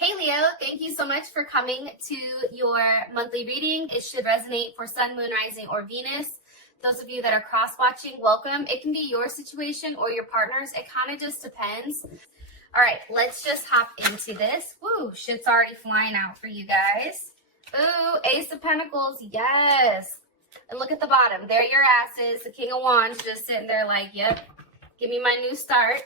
Hey Leo, thank you so much for coming to your monthly reading. It should resonate for Sun, Moon, Rising, or Venus. Those of you that are cross-watching, welcome. It can be your situation or your partner's. It kind of just depends. All right, let's just hop into this. Woo, shit's already flying out for you guys. Ooh, Ace of Pentacles, yes. And look at the bottom. There your asses. The King of Wands just sitting there like, yep, give me my new start.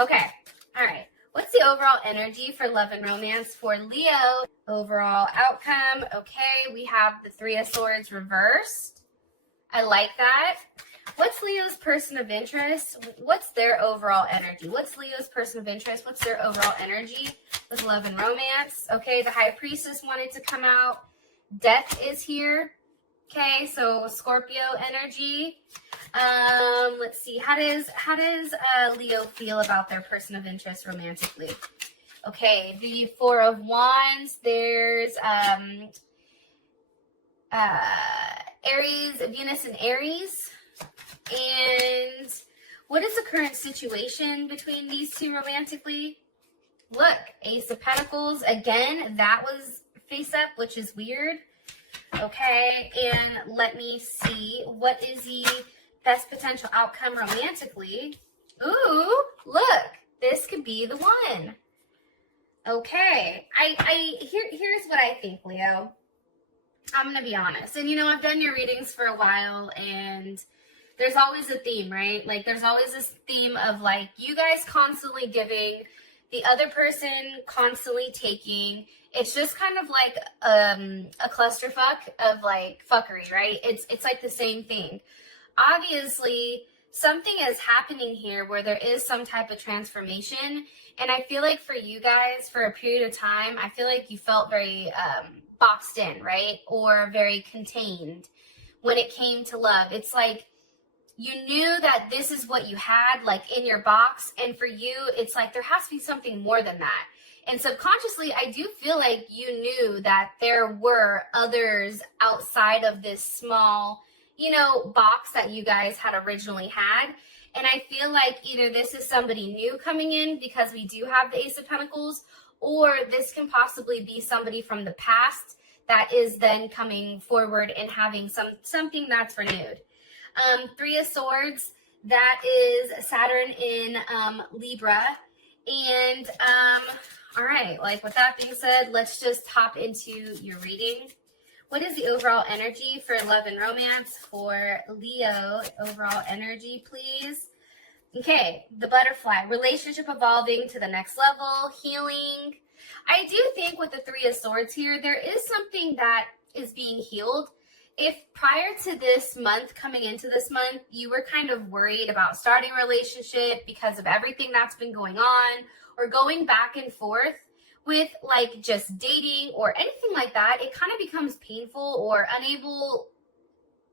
Okay, all right. What's the overall energy for love and romance for Leo? Overall outcome, okay, we have the Three of Swords reversed. I like that. What's Leo's person of interest? What's their overall energy? What's Leo's person of interest? What's their overall energy with love and romance? Okay, the High Priestess wanted to come out. Death is here. Okay, so Scorpio energy. Let's see. How does Leo feel about their person of interest romantically? Okay, the Four of Wands. There's Aries, Venus and Aries. And what is the current situation between these two romantically? Look, Ace of Pentacles. Again, that was face up, which is weird. Okay, and let me see. What is the best potential outcome romantically? Ooh, look, this could be the one. Okay, here's what I think, Leo. I'm gonna be honest, and I've done your readings for a while, and there's always a theme, right? Like, there's always this theme of like you guys constantly giving, the other person constantly taking. It's just kind of like a clusterfuck of like fuckery, right? It's like the same thing. Obviously, something is happening here where there is some type of transformation. And I feel like for you guys, for a period of time, I feel like you felt very boxed in, right? Or very contained when it came to love. It's like you knew that this is what you had, like, in your box. And for you, it's like there has to be something more than that. And subconsciously, I do feel like you knew that there were others outside of this small, box that you guys had originally had. And I feel like either this is somebody new coming in because we do have the Ace of Pentacles, or this can possibly be somebody from the past that is then coming forward and having something that's renewed. Three of Swords, that is Saturn in Libra. And all right, like with that being said, let's just hop into your reading. What is the overall energy for love and romance for Leo? Overall energy, please. Okay, the butterfly, relationship evolving to the next level, healing. I do think with the Three of Swords here, there is something that is being healed. If prior to this month, coming into this month, you were kind of worried about starting a relationship because of everything that's been going on, or going back and forth with like just dating or anything like that, it kind of becomes painful or unable,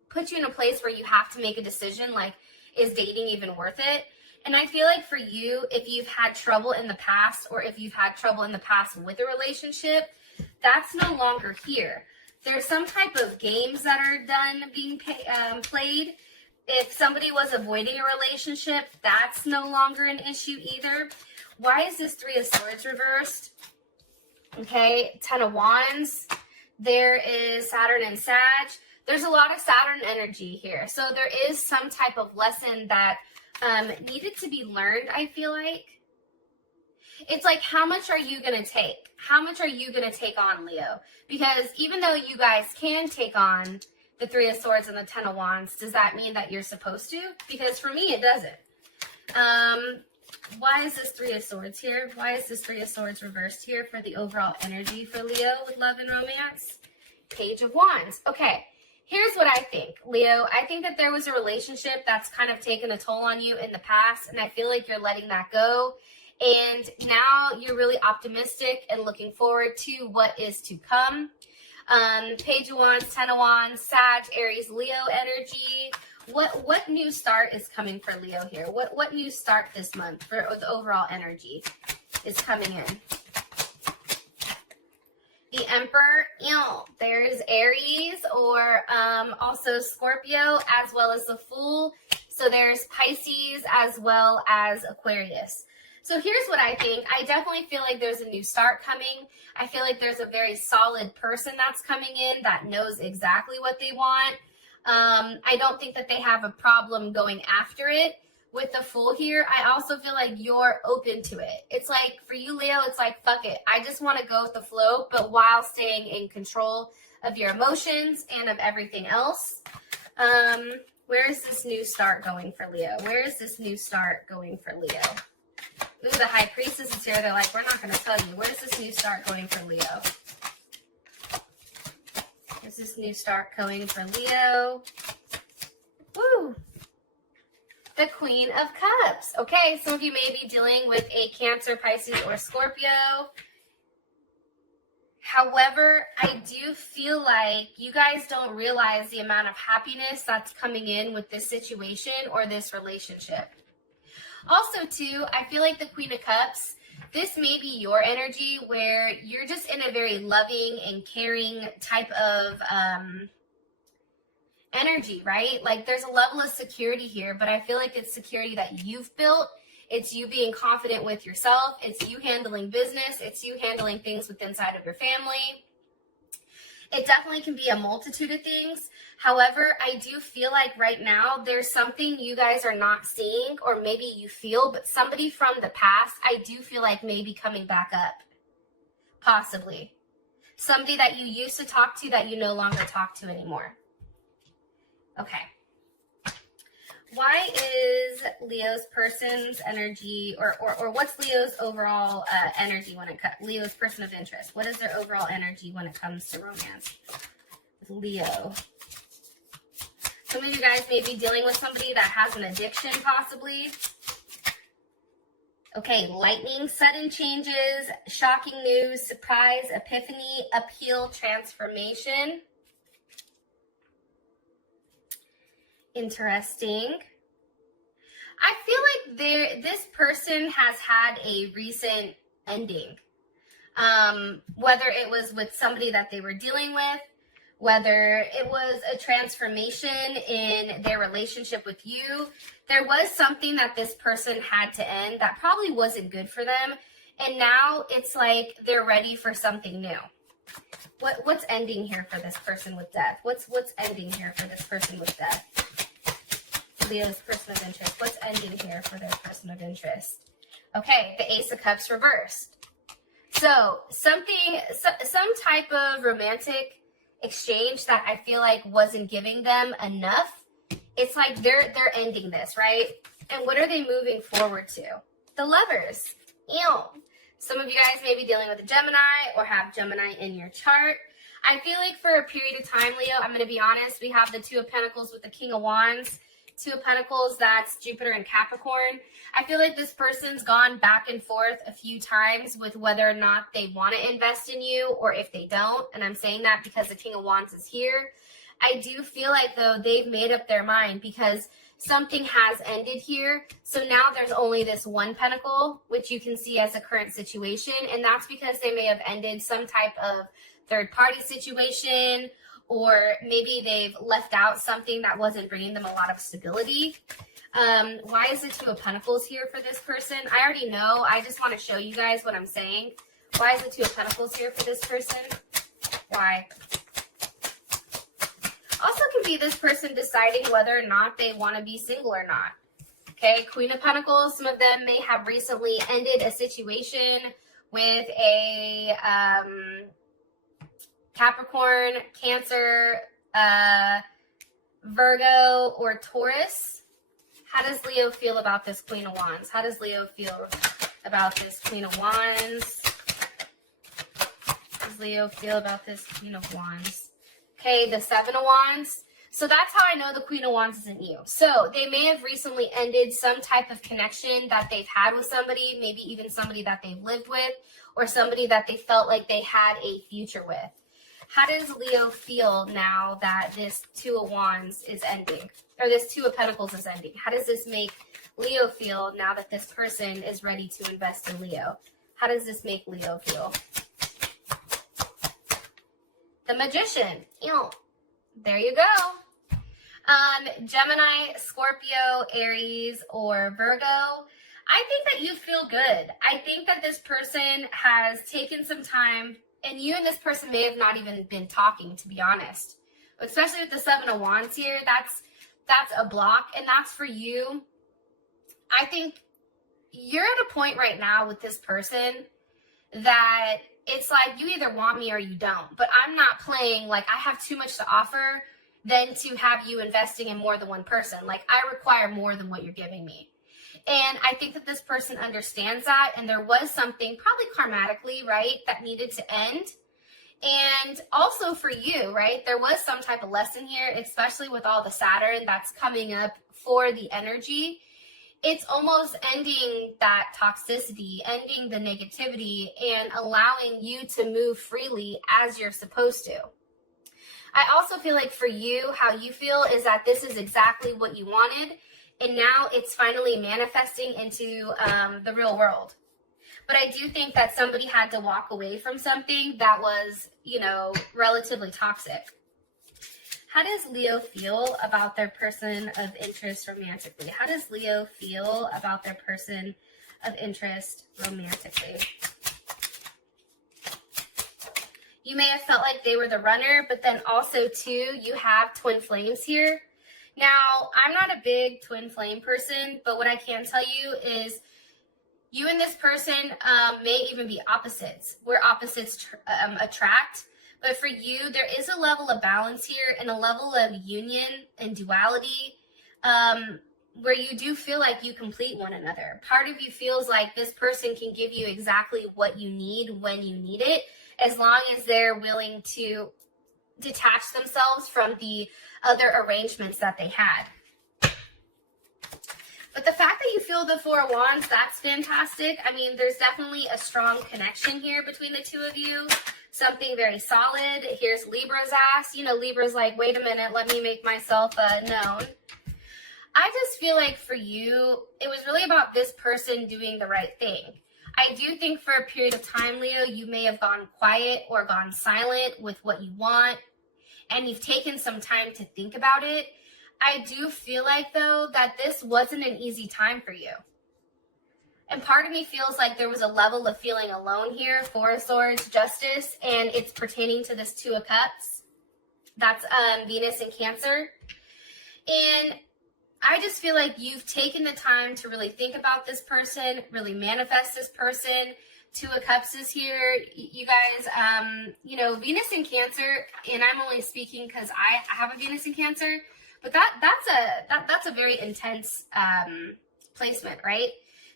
put you in a place where you have to make a decision like, is dating even worth it? And I feel like for you, if you've had trouble in the past, or if you've had trouble in the past with a relationship, that's no longer here. There's some type of games that are done being played. If somebody was avoiding a relationship, that's no longer an issue either. Why is this Three of Swords reversed? Okay, Ten of Wands. There is Saturn and Sag. There's a lot of Saturn energy here. So there is some type of lesson that needed to be learned, I feel like. It's like, how much are you going to take? How much are you going to take on, Leo? Because even though you guys can take on the Three of Swords and the Ten of Wands, does that mean that you're supposed to? Because for me, it doesn't. Why is this Three of Swords here? Why is this Three of Swords reversed here for the overall energy for Leo with love and romance? Page of Wands. Okay, here's what I think, Leo. I think that there was a relationship that's kind of taken a toll on you in the past, and I feel like you're letting that go. And now you're really optimistic and looking forward to what is to come. Page of Wands, Ten of Wands, Sag, Aries, Leo energy. What new start is coming for Leo here? What new start this month for the overall energy is coming in? The Emperor, there's Aries, or also Scorpio, as well as the Fool. So there's Pisces as well as Aquarius. So here's what I think. I definitely feel like there's a new start coming. I feel like there's a very solid person that's coming in that knows exactly what they want. I don't think that they have a problem going after it. With the Fool here, I also feel like you're open to it. It's like, for you, Leo, it's like, fuck it. I just want to go with the flow, but while staying in control of your emotions and of everything else. Where is this new start going for Leo? Where is this new start going for Leo? Ooh, the High Priestess is here. They're like, we're not going to tell you. Where's this new start going for Leo? Where's this new start going for Leo? Woo! The Queen of Cups. Okay, some of you may be dealing with a Cancer, Pisces, or Scorpio. However, I do feel like you guys don't realize the amount of happiness that's coming in with this situation or this relationship. Also, too, I feel like the Queen of Cups, this may be your energy where you're just in a very loving and caring type of energy, right? Like there's a level of security here, but I feel like it's security that you've built. It's you being confident with yourself. It's you handling business. It's you handling things within inside of your family. It definitely can be a multitude of things. However, I do feel like right now there's something you guys are not seeing, or maybe you feel, but somebody from the past, I do feel like maybe coming back up. Possibly. Somebody that you used to talk to that you no longer talk to anymore. Okay. Why is Leo's person's energy, or what's Leo's overall energy when it comes, Leo's person of interest? What is their overall energy when it comes to romance with Leo? Some of you guys may be dealing with somebody that has an addiction, possibly. Okay, lightning, sudden changes, shocking news, surprise, epiphany, appeal, transformation. Interesting. I feel like this person has had a recent ending. Whether it was with somebody that they were dealing with, whether it was a transformation in their relationship with you, there was something that this person had to end that probably wasn't good for them. And now it's like they're ready for something new. What's ending here for this person with death? What's ending here for this person with death? Leo's person of interest. What's ending here for their person of interest? Okay, the Ace of Cups reversed. So some type of romantic exchange that I feel like wasn't giving them enough. It's like they're ending this, right? And what are they moving forward to? The Lovers. Ew. Some of you guys may be dealing with a Gemini or have Gemini in your chart. I feel like for a period of time, Leo, I'm going to be honest, we have the Two of Pentacles with the King of Wands. Two of Pentacles, that's Jupiter and Capricorn. I feel like this person's gone back and forth a few times with whether or not they want to invest in you or if they don't. And I'm saying that because the King of Wands is here. I do feel like, though, they've made up their mind because something has ended here. So now there's only this one pentacle, which you can see as a current situation. And that's because they may have ended some type of third-party situation, or maybe they've left out something that wasn't bringing them a lot of stability. Why is the Two of Pentacles here for this person? I already know. I just want to show you guys what I'm saying. Why is the Two of Pentacles here for this person? Why? Also can be this person deciding whether or not they want to be single or not. Okay, Queen of Pentacles. Some of them may have recently ended a situation with a Capricorn, Cancer, Virgo, or Taurus. How does Leo feel about this Queen of Wands? How does Leo feel about this Queen of Wands? How does Leo feel about this Queen of Wands? Okay, the Seven of Wands. So that's how I know the Queen of Wands isn't you. So they may have recently ended some type of connection that they've had with somebody, maybe even somebody that they've lived with, or somebody that they felt like they had a future with. How does Leo feel now that this Two of Wands is ending? Or this Two of Pentacles is ending? How does this make Leo feel now that this person is ready to invest in Leo? How does this make Leo feel? The Magician. Ew. There you go. Gemini, Scorpio, Aries, or Virgo. I think that you feel good. I think that this person has taken some time, and you and this person may have not even been talking, to be honest. Especially with the Seven of Wands here, that's a block, and that's for you. I think you're at a point right now with this person that it's like you either want me or you don't, but I'm not playing like I have too much to offer than to have you investing in more than one person. Like, I require more than what you're giving me. And I think that this person understands that, and there was something probably karmatically, right, that needed to end. And also for you, right, there was some type of lesson here, especially with all the Saturn that's coming up for the energy. It's almost ending that toxicity, ending the negativity, and allowing you to move freely as you're supposed to. I also feel like for you, how you feel is that this is exactly what you wanted, and now it's finally manifesting into the real world. But I do think that somebody had to walk away from something that was, you know, relatively toxic. How does Leo feel about their person of interest romantically? How does Leo feel about their person of interest romantically? You may have felt like they were the runner, but then also, too, you have twin flames here. Now, I'm not a big twin flame person, but what I can tell you is you and this person may even be opposites, where opposites attract. But for you, there is a level of balance here and a level of union and duality where you do feel like you complete one another. Part of you feels like this person can give you exactly what you need when you need it, as long as they're willing to detach themselves from the other arrangements that they had. But the fact that you feel the Four of Wands, that's fantastic. I mean, there's definitely a strong connection here between the two of you. Something very solid. Here's Libra's ass. You know, Libra's like, wait a minute, let me make myself known. I just feel like for you, it was really about this person doing the right thing. I do think for a period of time, Leo, you may have gone quiet or gone silent with what you want, and you've taken some time to think about it. I do feel like, though, that this wasn't an easy time for you. And part of me feels like there was a level of feeling alone here. Four of Swords, Justice, and it's pertaining to this Two of Cups. That's Venus in Cancer. And I just feel like you've taken the time to really think about this person, really manifest this person. Two of Cups is here. You guys, you know, Venus in Cancer, and I'm only speaking because I have a Venus in Cancer, but that's a very intense placement, right?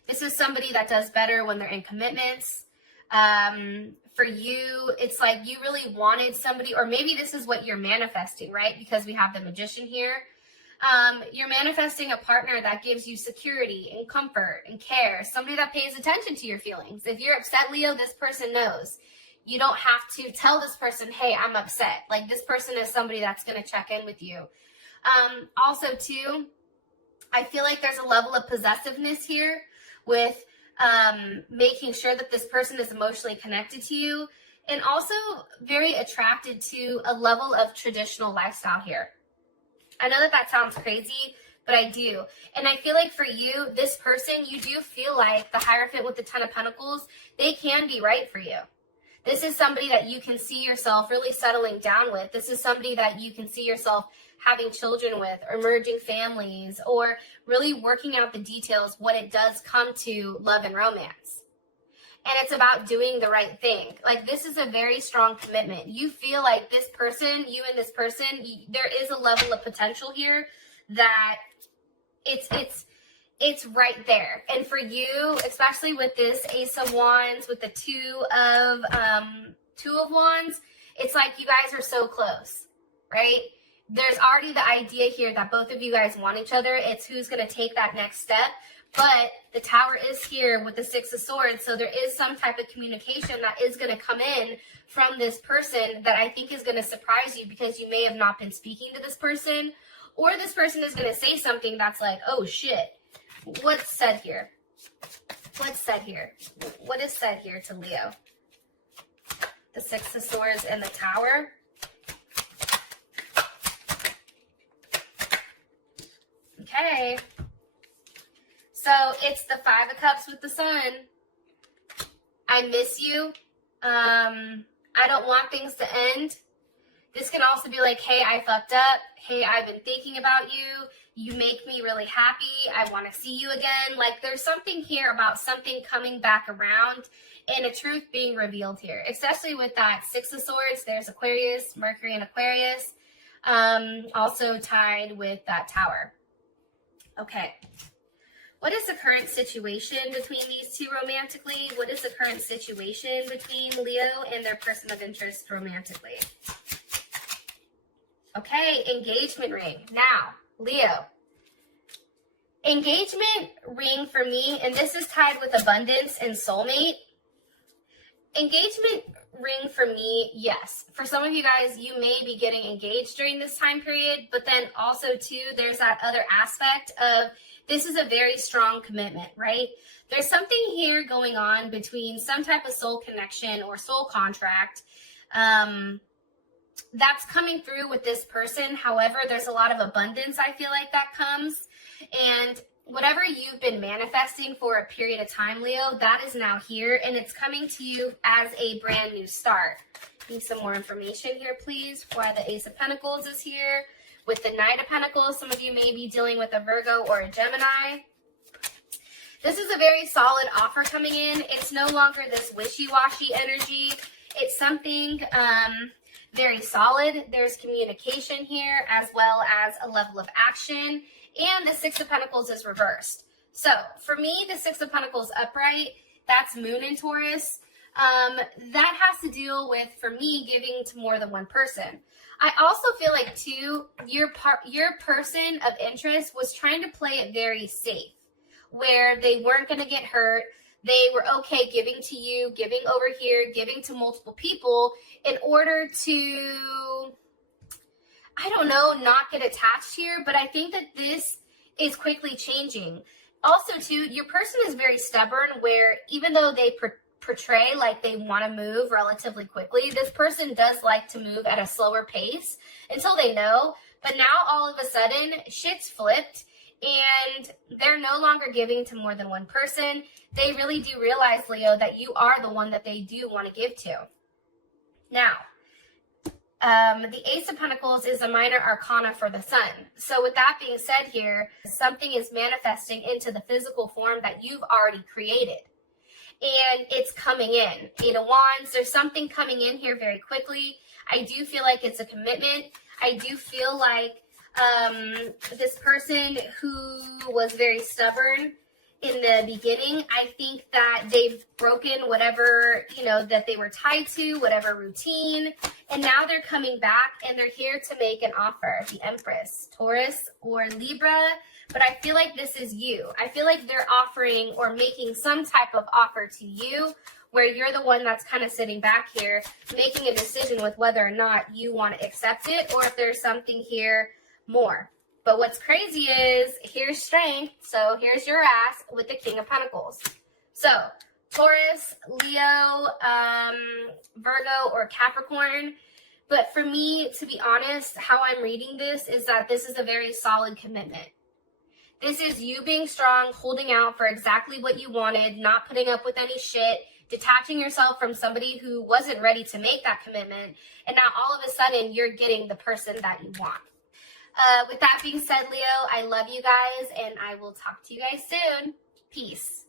This is somebody that does better when they're in commitments. For you, it's like you really wanted somebody, or maybe this is what you're manifesting, right? Because we have the Magician here. You're manifesting a partner that gives you security and comfort and care, somebody that pays attention to your feelings. If you're upset, Leo, this person knows. You don't have to tell this person, hey, I'm upset. Like, this person is somebody that's going to check in with you. Also, too, I feel like there's a level of possessiveness here with making sure that this person is emotionally connected to you, and also very attracted to a level of traditional lifestyle here. I know that that sounds crazy, but I do. And I feel like for you, this person, you do feel like the Hierophant with the Ten of Pentacles, they can be right for you. This is somebody that you can see yourself really settling down with. This is somebody that you can see yourself having children with, or merging families, or really working out the details when it does come to love and romance. And it's about doing the right thing. Like, this is a very strong commitment. You feel like this person, you and this person, there is a level of potential here that it's right there. And for you, especially with this Ace of Wands, with the Two of Wands, it's like you guys are so close, right? There's already the idea here that both of you guys want each other. It's who's going to take that next step. But the Tower is here with the Six of Swords, so there is some type of communication that is going to come in from this person that I think is going to surprise you, because you may have not been speaking to this person, or this person is going to say something that's like, oh shit, what's said here? What's said here? What is said here to Leo? The Six of Swords and the Tower. Okay. So it's the Five of Cups with the Sun. I miss you. I don't want things to end. This can also be like, hey, I fucked up. Hey, I've been thinking about you. You make me really happy. I want to see you again. Like, there's something here about something coming back around and a truth being revealed here, especially with that Six of Swords. There's Aquarius, Mercury and Aquarius, also tied with that Tower. Okay. What is the current situation between these two romantically? What is the current situation between Leo and their person of interest romantically? Okay, engagement ring. Now, Leo. Engagement ring for me, and this is tied with abundance and soulmate. Engagement ring for me, yes. For some of you guys, you may be getting engaged during this time period, but then also too, there's that other aspect of this is a very strong commitment, right? There's something here going on between some type of soul connection or soul contract that's coming through with this person. However, there's a lot of abundance, I feel like, that comes. And whatever you've been manifesting for a period of time, Leo, that is now here, and it's coming to you as a brand new start. Need some more information here, please. Why the Ace of Pentacles is here. With the Knight of Pentacles, some of you may be dealing with a Virgo or a Gemini. This is a very solid offer coming in. It's no longer this wishy-washy energy. It's something very solid. There's communication here as well as a level of action. And the Six of Pentacles is reversed. So for me, the Six of Pentacles upright, that's Moon in Taurus. That has to deal with, for me, giving to more than one person. I also feel like, too, your person of interest was trying to play it very safe, where they weren't going to get hurt. They were okay giving to you, giving over here, giving to multiple people in order to, I don't know, not get attached here. But I think that this is quickly changing. Also, too, your person is very stubborn, where even though they portray like they want to move relatively quickly, this person does like to move at a slower pace until they know. But now all of a sudden shit's flipped and they're no longer giving to more than one person. They really do realize, Leo, that you are the one that they do want to give to. Now, the Ace of Pentacles is a minor arcana for the Sun. So with that being said here, something is manifesting into the physical form that you've already created. And it's coming in. Eight of Wands, there's something coming in here very quickly. I do feel like it's a commitment. I do feel like this person who was very stubborn in the beginning, I think that they've broken whatever, that they were tied to, whatever routine. And now they're coming back and they're here to make an offer. The Empress, Taurus or Libra. But I feel like this is you. I feel like they're offering or making some type of offer to you where you're the one that's kind of sitting back here making a decision with whether or not you want to accept it or if there's something here more. But what's crazy is here's strength. So here's your ass with the King of Pentacles. So Taurus, Leo, Virgo, or Capricorn. But for me, to be honest, how I'm reading this is that this is a very solid commitment. This is you being strong, holding out for exactly what you wanted, not putting up with any shit, detaching yourself from somebody who wasn't ready to make that commitment. And now all of a sudden, you're getting the person that you want. With that being said, Leo, I love you guys, and I will talk to you guys soon. Peace.